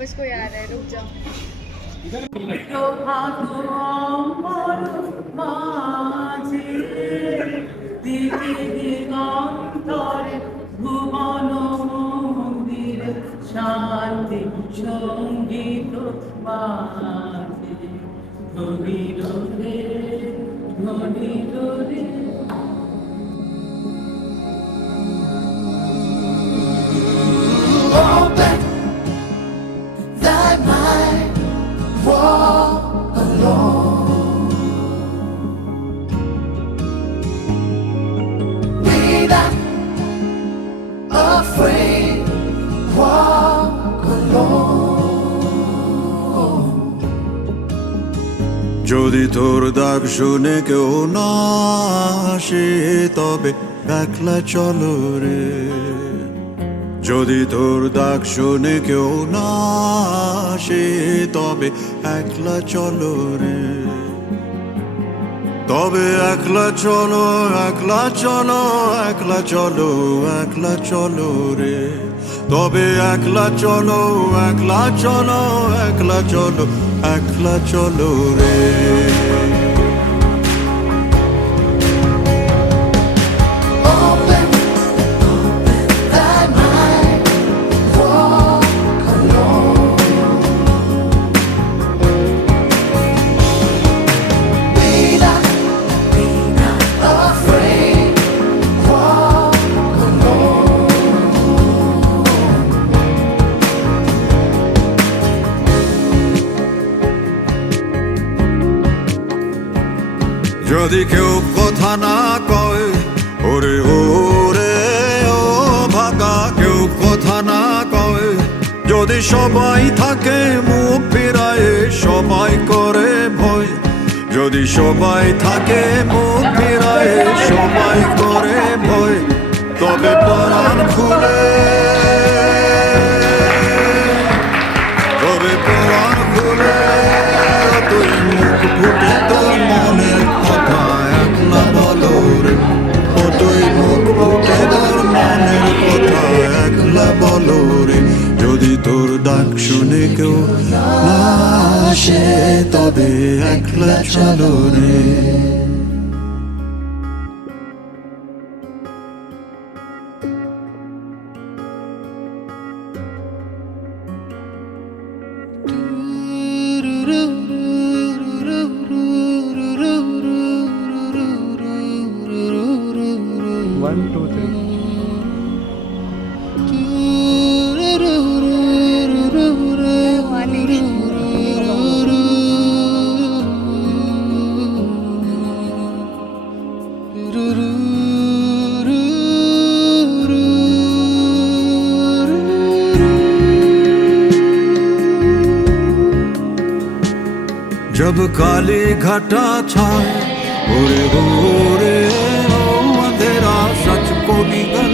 बस कोई आ रहा है, रुक जाओ। ভুবন মন্দির শান্তি সঙ্গীত বাজে ধনী রে ধনী রে। Open thy mind, walk alone. Be not afraid, walk alone. যদি তোর ডাক শুনে কেউ না আসে তবে একলা চলো রে। যদি তোর ডাক শুনে কেউ না আসে তবে একলা চলো রে। তবে একলা চলো একলা চলো একলা চলো একলা চলো রে। তবে একলা চলো একলা চলো একলা চলো একলা চলো রে। Open thy mind, walk alone. Be not afraid, walk alone. যদি কেউ কথা না কয় ওরে ওরে ও ভাগা, কেউ কথা না কয়, যদি সবাই থাকে মুখ ফিরায় সবাই করে ভয়। যদি সবাই থাকে মুখ ফিরায় সবাই করে ভয়, তবে প্রাণ খুলে তবে প্রাণ খুলে তুই মুখ ফুটে তোর মনের কথা একলা বলো রে। ও তুই মুখ ফুটে তোর মনের কথা একলা বলো রে। যদি তোর ডাক শুনে কেউ না আসে তবে একলা চলো রে। जब काली घटा छाए ओरे ओरे ओ अंधेरा सच को निगल